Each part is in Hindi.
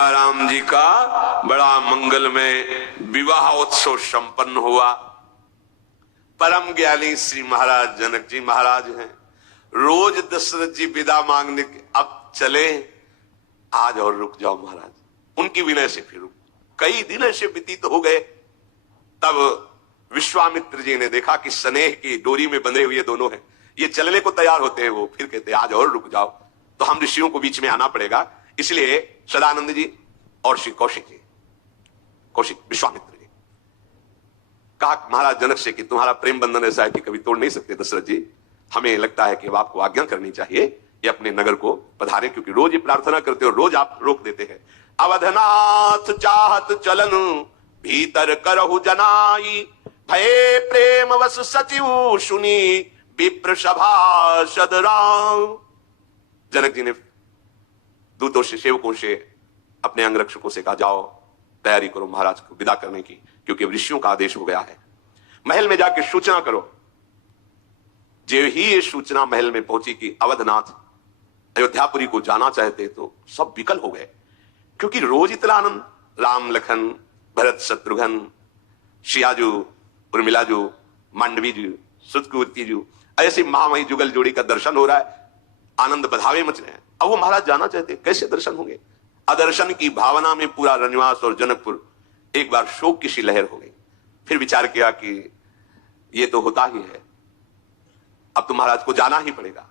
राम जी का बड़ा मंगलमय विवाह उत्सव संपन्न हुआ। परम ज्ञानी श्री महाराज जनक जी महाराज हैं। रोज दशरथ जी विदा मांगने के अब चले, आज और रुक जाओ महाराज। उनकी विनय से फिर कई दिन ऐसे व्यतीत हो गए। तब विश्वामित्र जी ने देखा कि स्नेह की डोरी में बंधे हुए दोनों हैं, ये चलने को तैयार होते हैं। वो फिर कहते हैं आज और रुक जाओ, तो हम ऋषियों को बीच में आना पड़ेगा। इसलिए सदानंद जी और श्री कौशिक विश्वामित्र जी कहा महाराज जनक से कि तुम्हारा प्रेम बंधन ऐसा है कि कभी तोड़ नहीं सकते दशरथ जी। हमें लगता है कि अब आपको आज्ञा करनी चाहिए, ये अपने नगर को पधारें, क्योंकि रोज ये प्रार्थना करते हो, रोज आप रोक देते हैं। अवधनाथ चाहत चलन भीतर करहु जनाई, भय प्रेम वस सचिव सुनी विप्र सभा सदराम। जनक जी ने दूतों से, सेवकों से, अपने अंगरक्षकों से कहा जाओ तैयारी करो महाराज को विदा करने की, क्योंकि ऋषियों का आदेश हो गया है। महल में जाके सूचना करो। जो ही ये सूचना महल में पहुंची कि अवधनाथ अयोध्यापुरी को जाना चाहते, तो सब विकल हो गए, क्योंकि रोज इतना आनंद। राम लखन भरत शत्रुघ्न शियाजू उर्मिलाजू मांडवीजू सुतकीर्तिजू ऐसे महामही जुगल जोड़ी का दर्शन हो रहा है, आनंद बधावे मच रहे हैं। अब वो महाराज जाना चाहते, कैसे दर्शन होंगे? अदर्शन की भावना में पूरा रनिवास और जनकपुर एक बार शोक की सी लहर हो गई। फिर विचार किया कि ये तो होता ही है, अब तो महाराज को जाना ही पड़ेगा।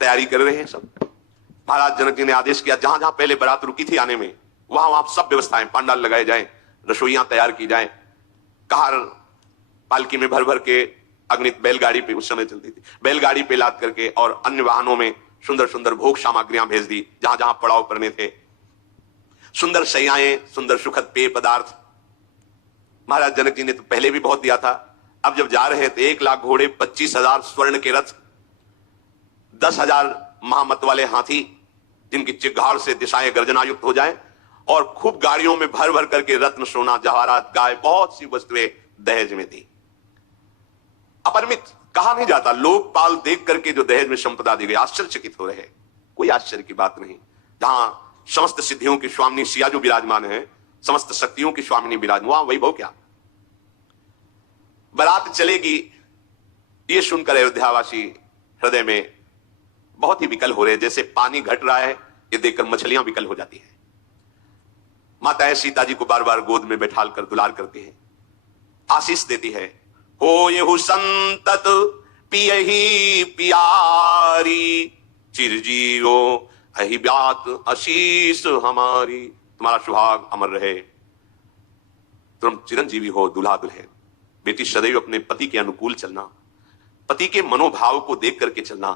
तैयारी कर रहे हैं सब। महाराज जनक जी ने आदेश किया जहां जहां पहले बारात रुकी थी आने में, वहां वहां सब व्यवस्थाएं, पांडाल लगाए जाएं, रसोइयां तैयार की जाएं, कार पालकी में भर भर के, अग्नित बैलगाड़ी पे उस समय चलती थी, बैलगाड़ी पे लाद करके और अन्य वाहनों में सुंदर सुंदर भोग सामग्रियां भेज दी जहां जहां पड़ाव करने थे। सुंदर शैयाएं, सुंदर सुखद पेय पदार्थ। महाराज जनक जी ने तो पहले भी बहुत दिया था। अब जब जा रहे थे 1,00,000 घोड़े, 25,000 स्वर्ण के रथ, 10,000 महामत वाले हाथी जिनकी चिघाड़ से दिशाएं गर्जनायुक्त हो जाएं, और खूब गाड़ियों में भर भर करके रत्न सोना जवाहरात गाय, बहुत सी वस्तुएं दहेज में थी। अपरिमित कहा नहीं जाता। लोकपाल देख करके जो दहेज में संपदा दी गई, आश्चर्यचकित हो रहे। कोई आश्चर्य की बात नहीं। जहां समस्त सिद्धियों की स्वामिनी सियाजू विराजमान है, समस्त शक्तियों की स्वामिनी विराजमान, वहां वैभव क्या? बारात चलेगी ये सुनकर अयोध्यावासी हृदय में बहुत ही विकल हो रहे, जैसे पानी घट रहा है ये देखकर मछलियां विकल हो जाती हैं। माताएं सीता जी को बार बार गोद में बैठाल कर दुलार करती हैं, आशीष देती है। हो ये संतत पियही पियारी, चिरजीवो अहिब्यात आशीष हमारी। तुम्हारा सुहाग अमर रहे, तुम चिरंजीवी हो दूल्हा दुल्हन। बेटी सदैव अपने पति के अनुकूल चलना, पति के मनोभाव को देख करके चलना।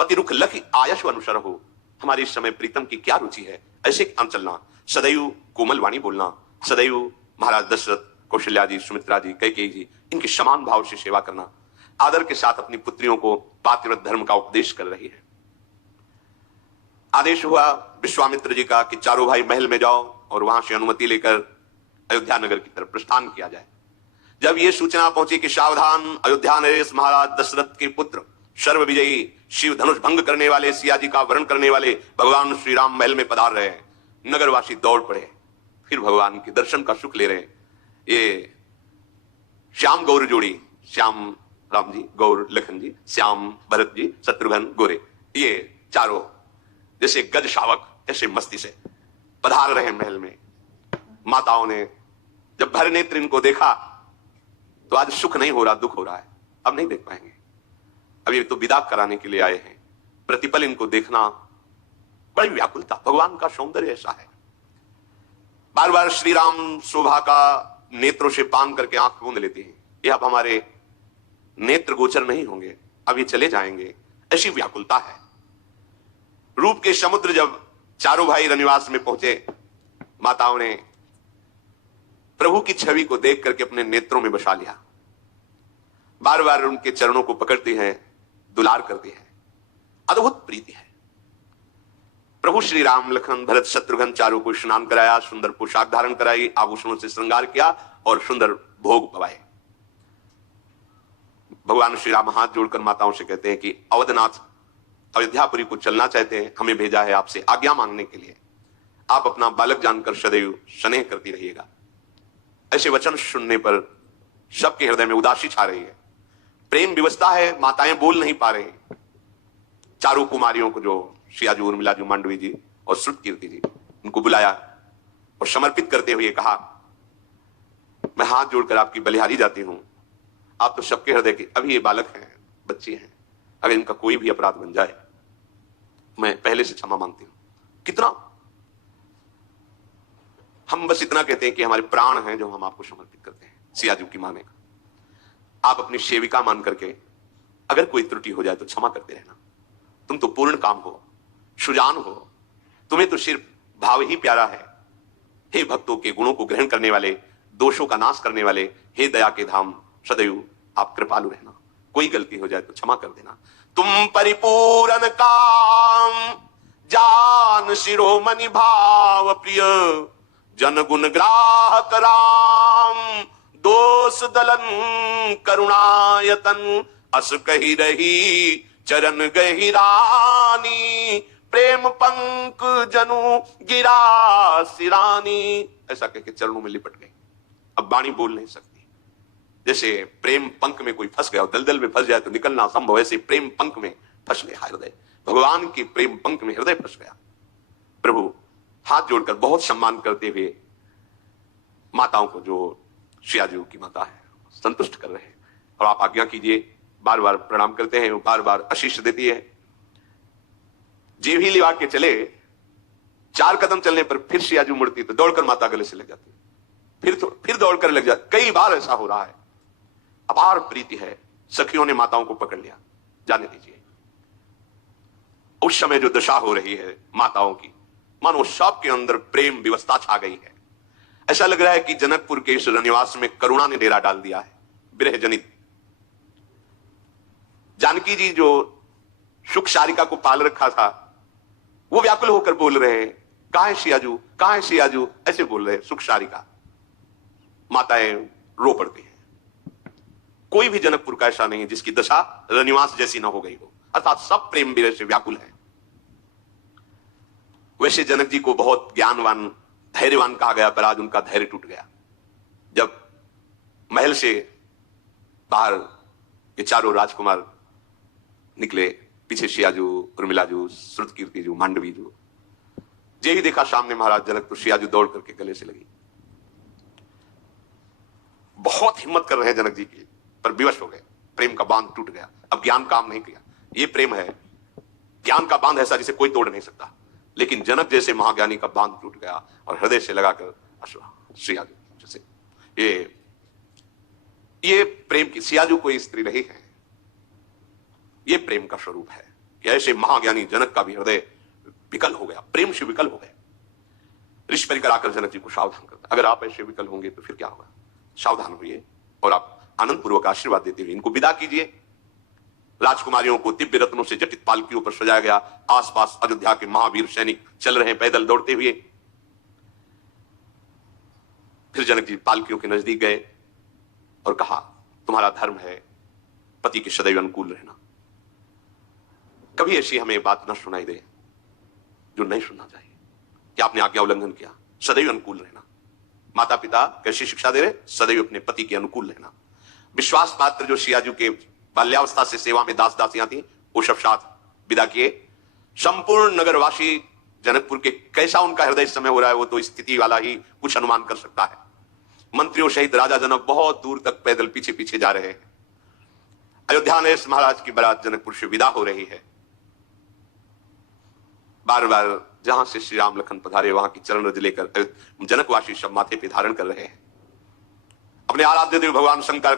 पति रुख लख आयश अनुसर हो। हमारे इस समय प्रीतम की क्या रुचि है, ऐसे काम चलना। सदैव कोमल वाणी बोलना, सदैव महाराज दशरथ, कौशल्या जी, सुमित्रा जी, कैकेयी जी, इनकी समान भाव से सेवा करना। आदर के साथ अपनी पुत्रियों को पातिव्रत धर्म का उपदेश कर रही है। आदेश हुआ विश्वामित्र जी का कि चारों भाई महल में जाओ और वहां से अनुमति लेकर अयोध्या नगर की तरफ प्रस्थान किया जाए। जब यह सूचना पहुंची कि सावधान, अयोध्या नरेश महाराज दशरथ के पुत्र, सर्व विजयी, शिव धनुष भंग करने वाले, सिया जी का वरण करने वाले भगवान श्री राम महल में पधार रहे हैं, नगरवासी दौड़ पड़े। फिर भगवान के दर्शन का सुख ले रहे हैं। ये श्याम गौर जोड़ी, श्याम राम जी, गौर लखन जी, श्याम भरत जी, शत्रुघ्न गोरे, ये चारों जैसे गज शावक ऐसे मस्ती से पधार रहे महल में। माताओं ने जब भर नेत्र इनको देखा तो आज सुख नहीं हो रहा, दुख हो रहा है। अब नहीं देख पाएंगे, अब ये तो विदा कराने के लिए आए हैं। प्रतिपल इनको देखना बड़ी व्याकुलता। भगवान का सौंदर्य ऐसा है। बार बार श्री राम शोभा का नेत्रों से पान करके आंख मूंद लेते हैं। ये अब हमारे नेत्र गोचर नहीं होंगे, अभी चले जाएंगे, ऐसी व्याकुलता है। रूप के समुद्र जब चारों भाई रनिवास में पहुंचे, माताओं ने प्रभु की छवि को देख करके अपने नेत्रों में बसा लिया। बार बार उनके चरणों को पकड़ती हैं, दुलार करती हैं। अद्भुत प्रीति है। प्रभु श्री राम लखन भरत शत्रुघ्न चारों को स्नान कराया, सुंदर पोशाक धारण कराई, आभूषणों से श्रृंगार किया और सुंदर भोग पवाए। भगवान श्री राम हाथ जोड़कर माताओं से कहते हैं कि अवधनाथ अयोध्यापुरी को चलना चाहते हैं, हमें भेजा है आपसे आज्ञा मांगने के लिए। आप अपना बालक जानकर सदैव स्नेह करती रहिएगा। ऐसे वचन सुनने पर सबके हृदय में उदासी छा रही है, प्रेम विवशता है, माताएं बोल नहीं पा रही। चारों कुमारियों को, जो सियाजू, उर्मिलाजू, मांडवी जी और श्रुतकीर्ति जी, उनको बुलाया और समर्पित करते हुए कहा, मैं हाथ जोड़कर आपकी बलिहारी जाती हूं, आप तो सबके हृदय के, अभी ये बालक हैं, बच्चे हैं, अगर इनका कोई भी अपराध बन जाए मैं पहले से क्षमा मांगती हूं। कितना हम बस इतना कहते हैं कि हमारे प्राण हैं जो हम आपको समर्पित करते हैं। सियाजू की मां ने कहा, आप अपनी सेविका मान करके अगर कोई त्रुटि हो जाए तो क्षमा करते रहना, तुम तो पूर्ण काम हो, सुजान हो, तुम्हें तो सिर्फ भाव ही प्यारा है। हे भक्तों के गुणों को ग्रहण करने वाले, दोषों का नाश करने वाले, हे दया के धाम, सदैव आप कृपालु रहना, कोई गलती हो जाए तो क्षमा कर देना। तुम परिपूर्ण काम जान शिरोमणि भाव प्रिय, जन गुण ग्राहक राम, दोष दलन करुणायतन, अस कही रही चरण गहिरानी, प्रेम पंक जनु गिरा सिरानी। ऐसा कह के चरणों में लिपट गई। अब वाणी बोल नहीं सकती। जैसे प्रेम पंख में कोई फंस गया, दलदल में फंस जाए तो निकलना असंभव, ऐसे प्रेम पंख में फंस गया हृदय, भगवान के प्रेम पंख में हृदय फंस गया। प्रभु हाथ जोड़कर बहुत सम्मान करते हुए माताओं को, जो सियाजू की माता है, संतुष्ट कर रहे हैं। और आप आज्ञा कीजिए, बार बार प्रणाम करते हैं, बार बार आशीष देती है। जेब ही लिवा के चले, 4 कदम चलने पर फिर सियाजू मुड़ती तो दौड़कर माता गले से लग जाती, फिर दौड़कर लग जाती। कई बार ऐसा हो रहा है। अपार प्रीति है। सखियों ने माताओं को पकड़ लिया, जाने दीजिए। उस समय जो दशा हो रही है माताओं की, मानो सब के अंदर प्रेम विवशता छा गई है। ऐसा लग रहा है कि जनकपुर के इस रनिवास में करुणा ने डेरा डाल दिया है, विरह जनित। जानकी जी जो सुख सारिका को पाल रखा था, वो व्याकुल होकर बोल रहे हैं, कहां है सियाजू, कहां है सियाजू, ऐसे बोल रहे हैं सुख सारिका। माताएं रो पड़ती हैं। कोई भी जनकपुर का ऐसा नहीं है जिसकी दशा रनिवास जैसी ना हो गई हो, अर्थात सब प्रेम विरह से व्याकुल है। वैसे जनक जी को बहुत ज्ञानवान, धैर्यवान कहा गया, पर आज उनका धैर्य टूट गया। जब महल से बाहर ये चारों राजकुमार निकले, पीछे सियाजू, उर्मिलाजू, श्रुतकीर्तिजू, मांडवीजू, जे ही देखा सामने महाराज जनक, तो सियाजू दौड़ करके गले से लगी। बहुत हिम्मत कर रहे हैं जनक जी की, पर विवश हो गए, प्रेम का बांध टूट गया। अब ज्ञान काम नहीं किया। ये प्रेम है, ज्ञान का बांध ऐसा जिसे कोई तोड़ नहीं सकता, लेकिन जनक जैसे महाज्ञानी का बांध टूट गया और हृदय से लगाकर सियाजू जैसे ये प्रेम की, सियाजू कोई स्त्री रही है, ये प्रेम का स्वरूप है कि ऐसे महाज्ञानी जनक का भी हृदय विकल हो गया, प्रेम से विकल हो गए। ऋषि परिकर आकर जनक जी को सावधान करता, अगर आप ऐसे विकल होंगे तो फिर क्या होगा, सावधान होइए और आप आनंद पूर्वक आशीर्वाद देते हुए इनको विदा कीजिए। राजकुमारियों को दिव्य रत्नों से जटित पालकियों पर सजाया गया। आसपास अयोध्या के महावीर सैनिक चल रहे हैं पैदल दौड़ते हुए। फिर जनक जी पालकियों के नजदीक गए और कहा, तुम्हारा धर्म है पति के सदैव अनुकूल रहना। कभी ऐसी हमें बात न सुनाई दे जो नहीं सुनना चाहिए कि आपने आज्ञा उल्लंघन किया। सदैव अनुकूल रहना। माता पिता कैसी शिक्षा दे रहे, सदैव अपने पति के अनुकूल रहना। विश्वास पात्र जो सियाजू के बाल्यावस्था से सेवा में दास दासियां थी, वो सब साथ विदा किए। संपूर्ण नगरवासी जनकपुर के कैसा उनका हृदय इस समय हो रहा है, वो तो स्थिति वाला ही कुछ अनुमान कर सकता है। मंत्रियों सहित राजा जनक बहुत दूर तक पैदल पीछे पीछे जा रहे हैं। अयोध्या नरेश महाराज की बारात जनकपुर से विदा हो रही है। बार बार जहां से श्री राम लखन पधारे वहां की चरण रज लेकर जनकवासी सब माथे पे धारण कर रहे हैं। अपने आराध्य देव भगवान शंकर